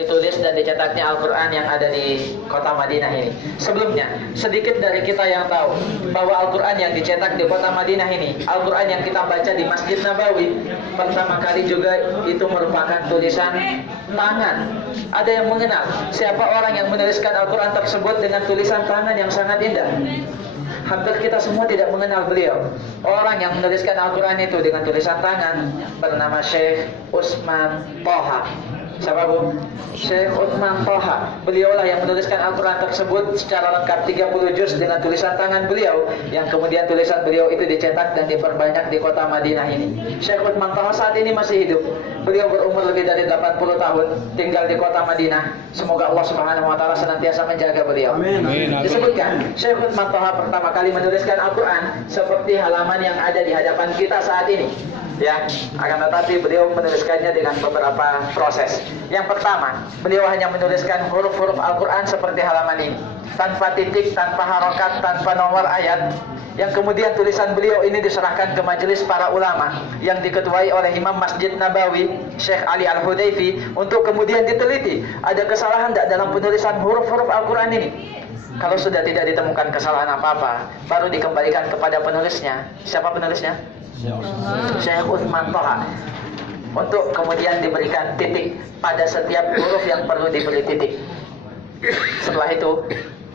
ditulis dan dicetaknya Al-Quran yang ada di kota Madinah ini. Sebelumnya, sedikit dari kita yang tahu bahwa Al-Quran yang dicetak di kota Madinah ini, Al-Quran yang kita baca di Masjid Nabawi, pertama kali juga itu merupakan tulisan tangan. Ada yang mengenal siapa orang yang menuliskan Al-Quran tersebut dengan tulisan tangan yang sangat indah? Hampir kita semua tidak mengenal beliau. Orang yang menuliskan Al-Quran itu dengan tulisan tangan bernama Syekh Utsman Thaha. Siapa Bu? Syekh Utsman Thaha. Beliaulah yang menuliskan Al-Quran tersebut secara lengkap 30 juz dengan tulisan tangan beliau, yang kemudian tulisan beliau itu dicetak dan diperbanyak di kota Madinah ini. Syekh Utsman Thaha saat ini masih hidup. Beliau berumur lebih dari 80 tahun, tinggal di kota Madinah. Semoga Allah Subhanahu wa taala senantiasa menjaga beliau. Amin. Disebutkan Syekh Utsman Thaha pertama kali menuliskan Al-Quran seperti halaman yang ada di hadapan kita saat ini. Ya, akan tetapi beliau menuliskannya dengan beberapa proses. Yang pertama, beliau hanya menuliskan huruf-huruf Al-Quran seperti halaman ini, tanpa titik, tanpa harokat, tanpa nomor ayat. Yang kemudian tulisan beliau ini diserahkan ke majelis para ulama yang diketuai oleh Imam Masjid Nabawi, Syekh Ali Al-Hudayfi, untuk kemudian diteliti ada kesalahan tidak dalam penulisan huruf-huruf Al-Quran ini. Kalau sudah tidak ditemukan kesalahan apa-apa, baru dikembalikan kepada penulisnya. Siapa penulisnya? Syekh Utsman Thaha, untuk kemudian diberikan titik pada setiap huruf yang perlu diberi titik. Setelah itu,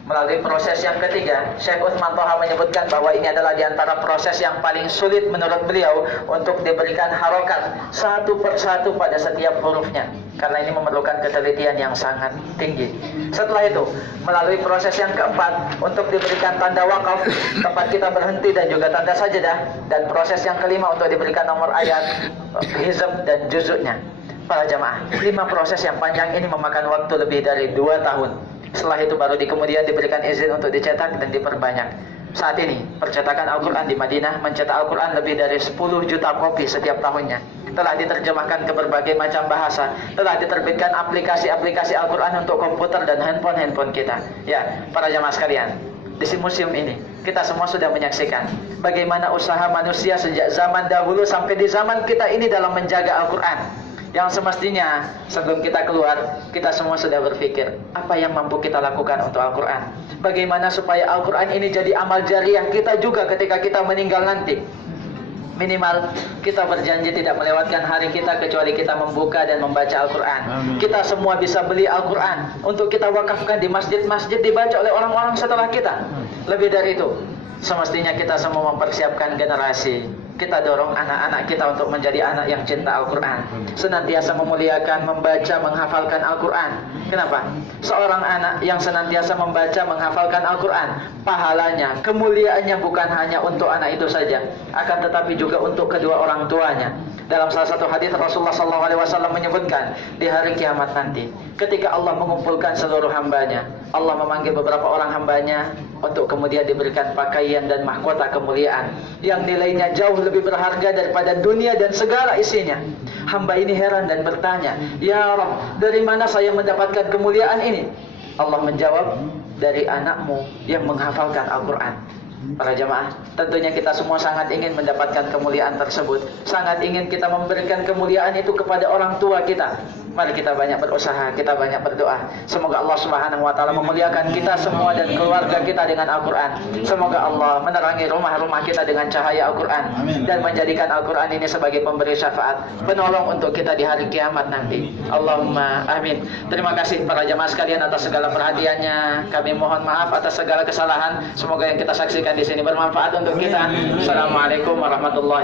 melalui proses yang ketiga, Syekh Utsman Thaha menyebutkan bahwa ini adalah di antara proses yang paling sulit menurut beliau untuk diberikan harokat satu persatu pada setiap hurufnya, karena ini memerlukan ketelitian yang sangat tinggi. Setelah itu, melalui proses yang keempat untuk diberikan tanda wakaf, tempat kita berhenti, dan juga tanda sajadah, dan proses yang kelima untuk diberikan nomor ayat, hizb dan juzuknya. Para jamaah, 5 proses yang panjang ini memakan waktu lebih dari 2 tahun. Setelah itu baru kemudian diberikan izin untuk dicetak dan diperbanyak. Saat ini, percetakan Al-Quran di Madinah mencetak Al-Quran lebih dari 10 juta kopi setiap tahunnya. Telah diterjemahkan ke berbagai macam bahasa. Telah diterbitkan aplikasi-aplikasi Al-Quran untuk komputer dan handphone kita. Ya, para jamaah sekalian, di museum ini kita semua sudah menyaksikan bagaimana usaha manusia sejak zaman dahulu sampai di zaman kita ini dalam menjaga Al-Quran. Yang semestinya sebelum kita keluar, kita semua sudah berpikir apa yang mampu kita lakukan untuk Al-Quran. Bagaimana supaya Al-Quran ini jadi amal jariah kita juga ketika kita meninggal nanti. Minimal kita berjanji tidak melewatkan hari kita kecuali kita membuka dan membaca Al-Quran. Kita semua bisa beli Al-Quran untuk kita wakafkan di masjid-masjid, dibaca oleh orang-orang setelah kita. Lebih dari itu, semestinya kita semua mempersiapkan generasi. Kita dorong anak-anak kita untuk menjadi anak yang cinta Al-Quran, senantiasa memuliakan, membaca, menghafalkan Al-Quran. Kenapa? Seorang anak yang senantiasa membaca, menghafalkan Al-Quran, pahalanya, kemuliaannya bukan hanya untuk anak itu saja, akan tetapi juga untuk kedua orang tuanya. Dalam salah satu hadis Rasulullah SAW menyebutkan, di hari kiamat nanti, ketika Allah mengumpulkan seluruh hambanya, Allah memanggil beberapa orang hambanya untuk kemudian diberikan pakaian dan mahkota kemuliaan yang nilainya jauh lebih berharga daripada dunia dan segala isinya. Hamba ini heran dan bertanya, "Ya Rabb, dari mana saya mendapatkan kemuliaan ini?" Allah menjawab, "Dari anakmu yang menghafalkan Al-Quran." Para jamaah, tentunya kita semua sangat ingin mendapatkan kemuliaan tersebut. Sangat ingin kita memberikan kemuliaan itu kepada orang tua kita. Mari kita banyak berusaha, kita banyak berdoa. Semoga Allah Subhanahu wa taala memuliakan kita semua dan keluarga kita dengan Al-Quran. Semoga Allah menerangi rumah-rumah kita dengan cahaya Al-Quran, dan menjadikan Al-Quran ini sebagai pemberi syafaat, penolong untuk kita di hari kiamat nanti. Allahumma amin. Terima kasih para jamaah sekalian atas segala perhatiannya. Kami mohon maaf atas segala kesalahan. Semoga yang kita saksikan di sini bermanfaat untuk kita. Assalamualaikum warahmatullahi wabarakatuh.